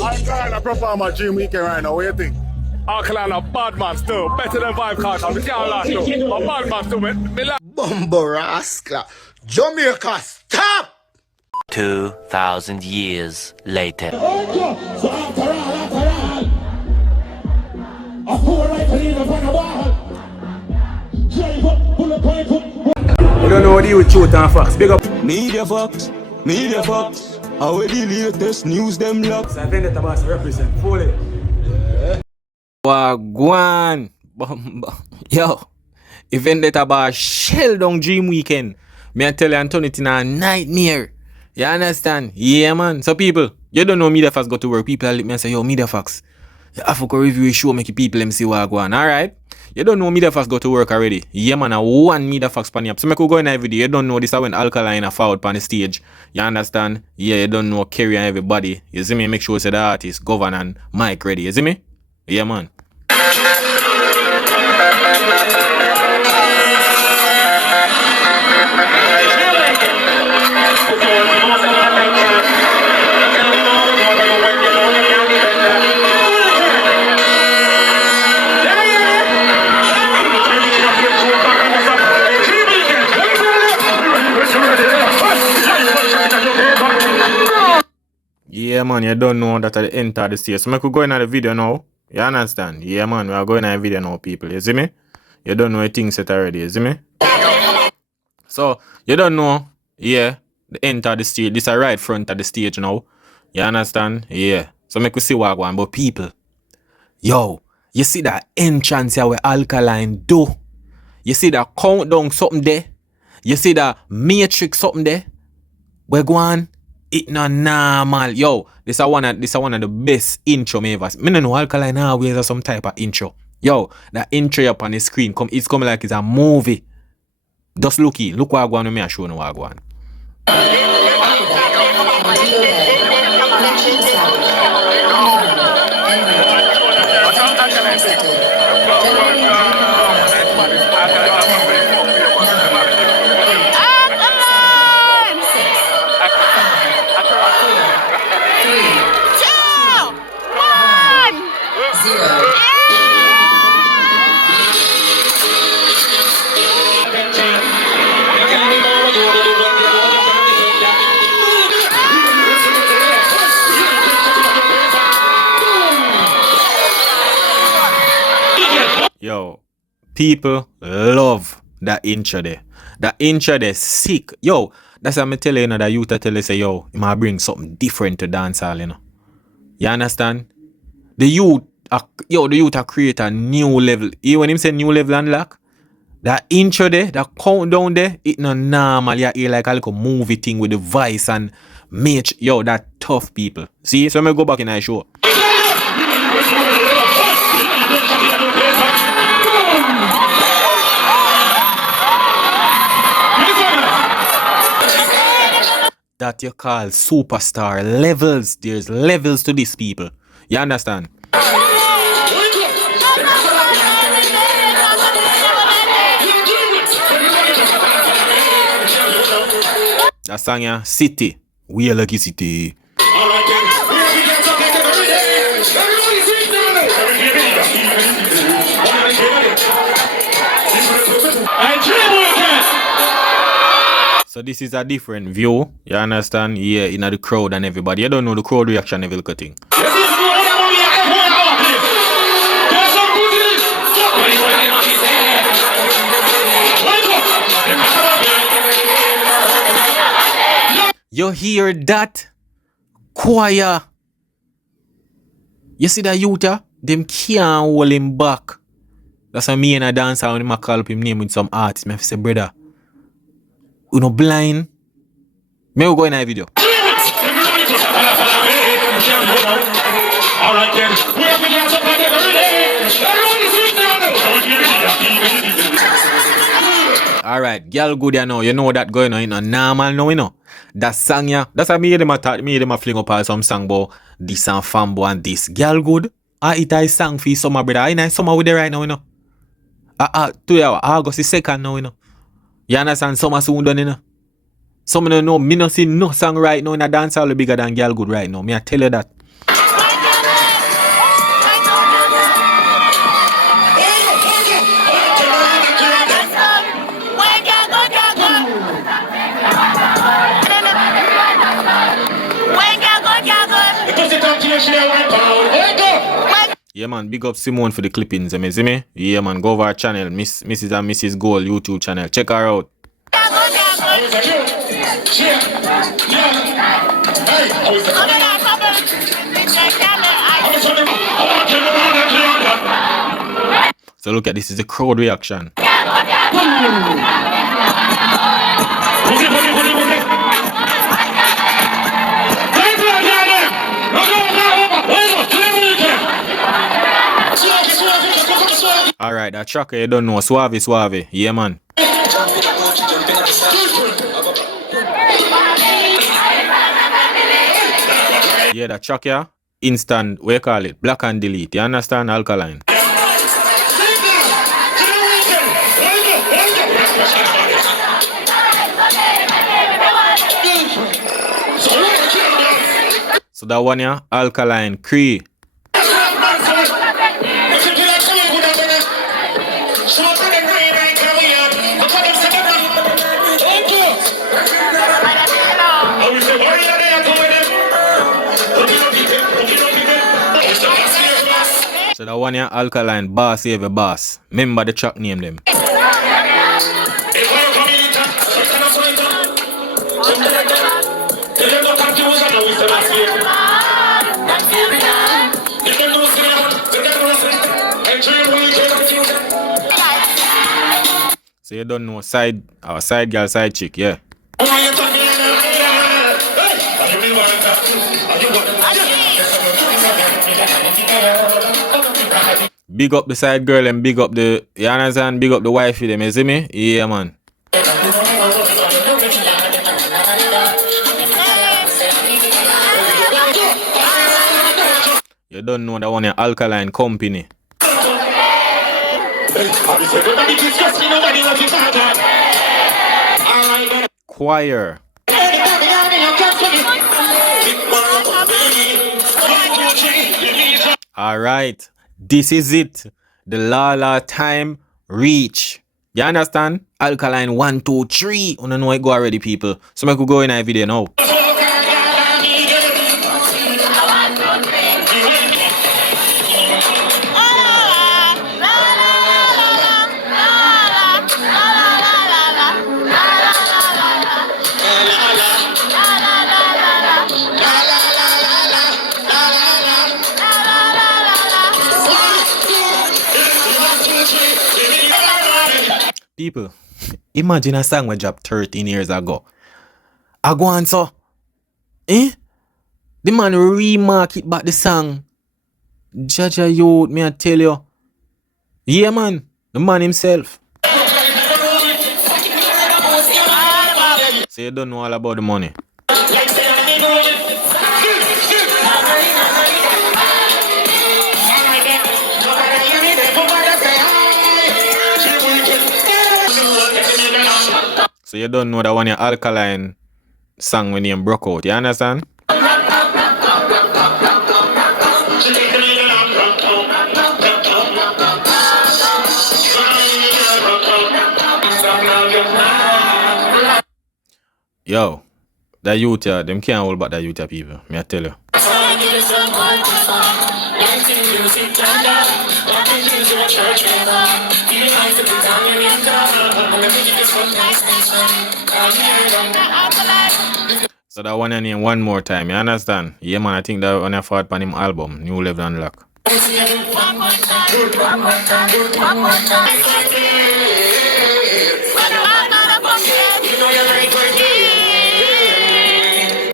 Alkaline a perform at Dream Weekend right now. What do you think? Alkaline a bad man still. Better than Vibe Cartel. We can't last though. A bad man still. Me like. Bumbo rascal. Jamaica, stop! 2,000 years later. We don't know what you truth and facts. Big up. Media Fox. How the latest news them lock. So Vendetta boss represent fully. Wagwan. Yo. If Vendetta boss shell down Dream Weekend, me I tell you and turn it in a nightmare. You understand? Yeah, man. So people, you don't know Media Fox go to work. People let me and say, yo, Media Fox, you have to review a show, make people them see Wagwan. Alright? You don't know Media Fox go to work already. Yeah, man, I one Media Fox pan up. So make we go in every day. You don't know this when Alkaline a forward on the stage. You understand? Yeah, you don't know Kerry and everybody. You see me? Make sure say the artist, Govern and Mike ready. You see me? Yeah, man. Yeah, man, you don't know that at the end of the stage. So, I could go in the video now. You understand? Yeah, man, we are going in the video now, people. You see me? You don't know a thing set already. You see me? So, you don't know, yeah, the end of the stage. This is right front of the stage now. You understand? Yeah. So, make we see what going. But people, yo, you see that entrance here where Alkaline do? You see that countdown something there? You see that matrix something there? We're going. It not normal. Yo, this is one of the best intro me ever. Me no know Alkaline always have some type of intro. Yo, that intro up on the screen it's coming like it's a movie. Just look what I go on me and show you what I go on. Yo, people love that intro there. That intro there sick. Yo, that's what I'm telling you, that youth tell you say, yo, you might bring something different to dancehall, you know. You understand? The youth are create a new level. You when him say new level unlock, that intro there, that countdown there, it not normal. You hear like a little movie thing with the voice and match. Yo, that tough people. See, so I'm gonna go back in the show. That you call superstar levels. There's levels to these people. You understand? That song ya, City. We are lucky City. So this is a different view, you understand? Yeah, in the crowd and everybody. You don't know the crowd reaction every thing. You hear that? Choir. You see that youth? Them can't hold him back. That's why me and a dancer when I call up him name with some artist. I say, brother, you know blind. Me will go in a video. Alright, girl good ya know. You know that going on, you know, normal now, you know. That song ya, that's why me them a fling up some song about this and fambo and this. Girl good. It is song for summer, brother. I know summer with it right now, you know. 2 hours, August the 2nd now, you know. You understand? Summer soon done, you know. Some don't know, me not see no song right now in a dancehall bigger than Girl Good right now. Me I tell you that. Yeah, man, big up Simone for the clippings, you see me? Yeah, man, go over our channel, Mrs. and Mrs. Gold YouTube channel. Check her out. So look at this, is the crowd reaction. Alright, that tracker you don't know, Suave, Suave. Yeah, man. Yeah, that tracker, instant, what you call it? Black and delete. You understand? Alkaline. So that one, yeah, Alkaline, Cree. So that one here, Alkaline, Boss Save Boss. Remember the track name them. So you don't know side girl, side chick, yeah. Big up the side girl and big up the, you understand? Big up the wife them, you see me? Yeah, man. You don't know that one, your Alkaline Company. Choir. Alright, this is it. The Lala time reach. You understand? Alkaline 1, 2, 3. I don't know it go already, people. So I could go in a video now. People, imagine a song we dropped 13 years ago. I go on so. Eh? The man remarket back the song. Jaja youth, me I tell you. Yeah, man. The man himself. So you don't know all about the money. So you don't know that one your Alkaline song when name broke out, you understand? Yo, that youth here, them can't hold back that youth here, people. Me I tell you. So that one I name one more time, you understand? Yeah, man, I think that one I fought on him album, New Level Unlock.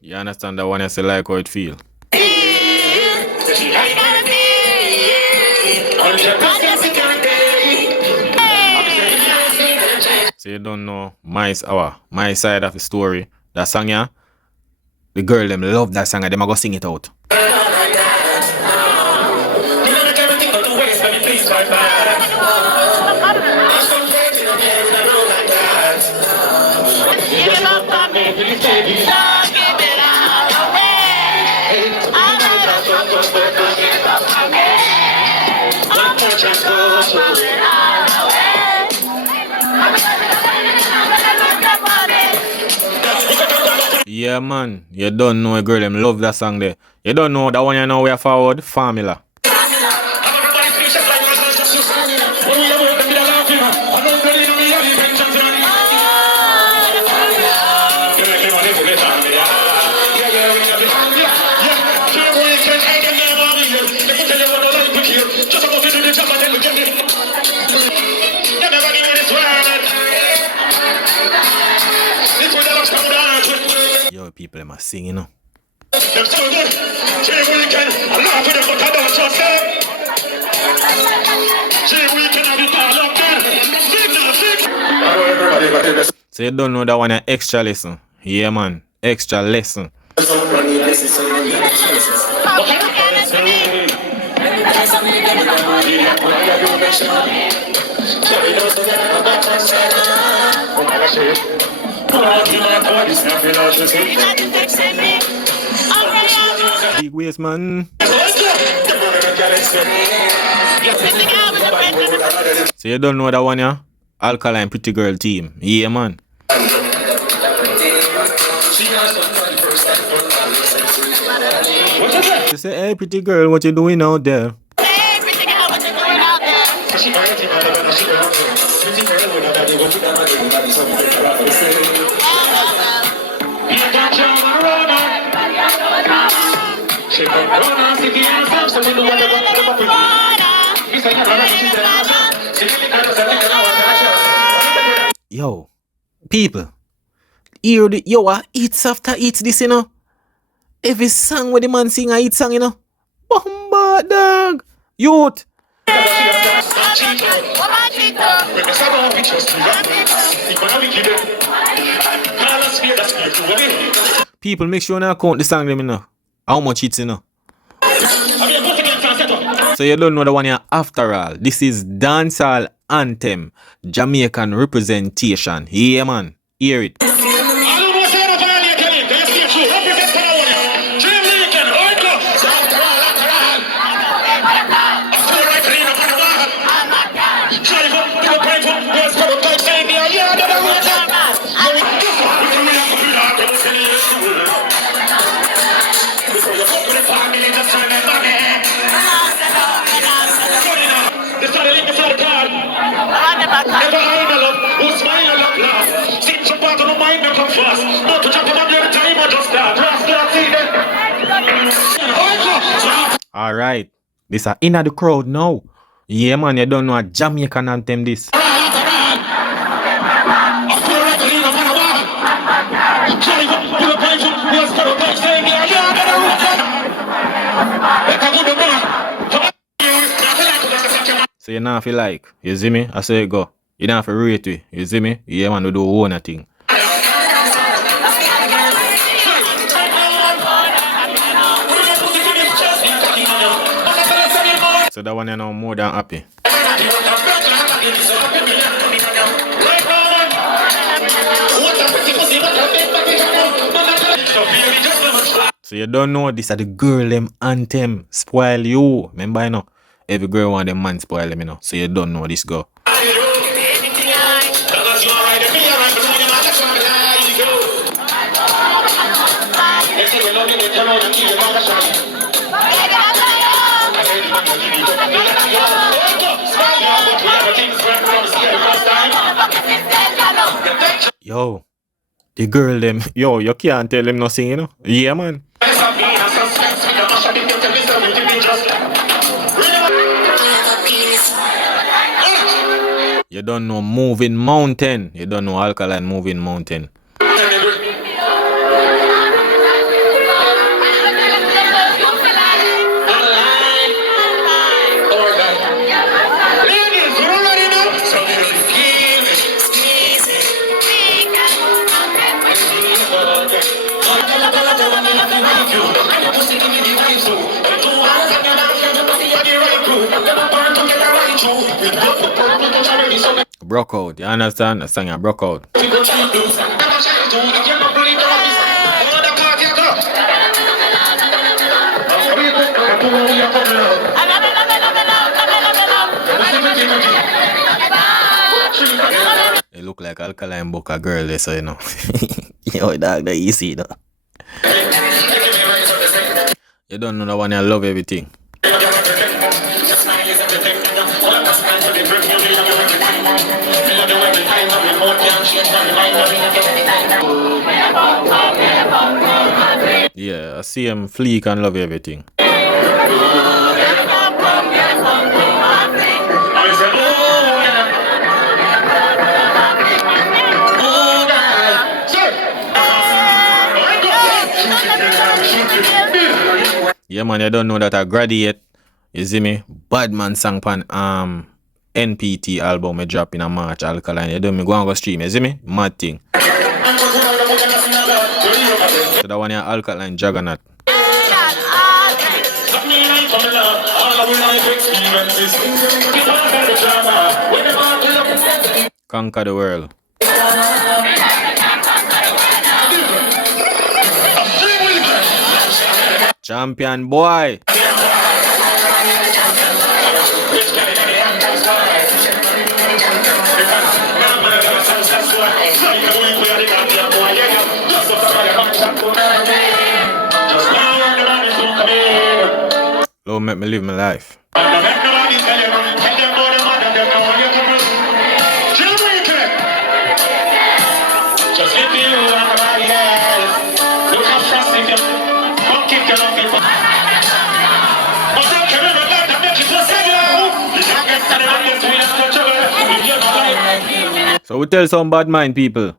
You understand that one I say like how it feel? So you don't know my side of the story. That song, yeah? The girl them love that song and them a go sing it out. Yeah, man. You don't know a girl, them love that song there. You don't know that one, you know, we are forward. Formula. Yo, people, them are singing, you know. So you don't know that one, an extra lesson. Yeah, man. Extra lesson. Big waist, man. So you don't know that one, yeah? Alkaline Pretty Girl Team. Yeah, man. She say, hey, pretty girl, what you doing out there? Hey, pretty girl, what you doing out there? Yo, people, hear the hits after hits this, you know. Every song where the man sing a hit song, you know. Bomba dog. Youth. People, make sure you count the song them, you know. How much it's, you know. So you don't know the one here after all. This is Dancehall Anthem. Jamaican representation. Yeah, man. Hear it. Alright. This are inna the crowd now. Yeah, man, you don't know a Jamaican anthem this. So you not feel like, you see me? I say go. You don't have to rate it, you see me? Yeah, man, we do own a thing. So that one you know more than happy. So you don't know this are the girl them anthem spoil you. Remember you know? Every girl want them man spoil them, you know. So you don't know this girl. Yo, the girl them, yo, you can't tell them nothing, you know? Yeah, man. You don't know Moving Mountain. You don't know Alkaline Moving Mountain. Broke out, you understand? The song I broke out. It look like Alkaline book a girl there, so you know. Yo, dog, that easy, though. You don't know that one, I love everything. Yeah, I see him fleek and love everything. Yeah, man, you don't know that I graduate. You see me? Badman sang pan NPT album I drop in a March, Alkaline. You don't me go and go stream, you see me? Mad thing. So that one here, Alkaline Juggernaut. Conquer the world. Champion boy. Lord, make me live my life. So we tell some bad mind people.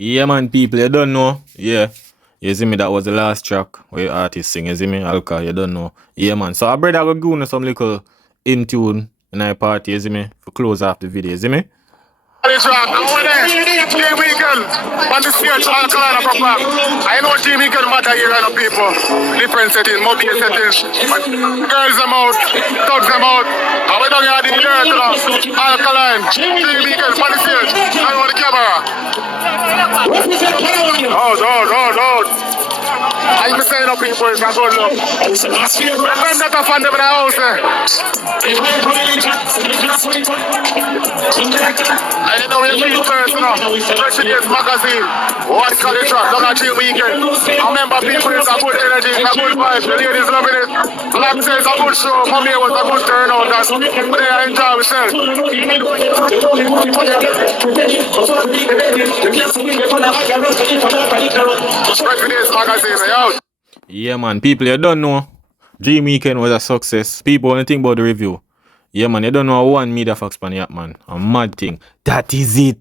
Yeah, man, people, you don't know. Yeah. You see me, that was the last track where the artist sing. You see me, Alka, you don't know. Yeah, man. So I brother go go some little in tune in our party, you see me, for close off the video, you see me? Jamaican, on the stage, Alkaline proper. I know Jamaican matter here, and people. Different settings, multi settings. Girls them out, thugs them out. And we don't have the dirt, Alkaline, Jamaican, on the stage. I want the camera. No. I be saying up people, it's a good look. I'm not a fan of the house. I know we feel personal. President's magazine. What call it track? Don't actually weekend. I remember people, it's a good energy, it's a good vibe. The ladies loving it. Black says a good show. For me, it was a good turnout. That's what I enjoy myself. President's magazine, yo. Yeah, man, people, you don't know. Dream Weekend was a success. People only think about the review. Yeah, man, you don't know one media fox pan yet, man. A mad thing. That is it.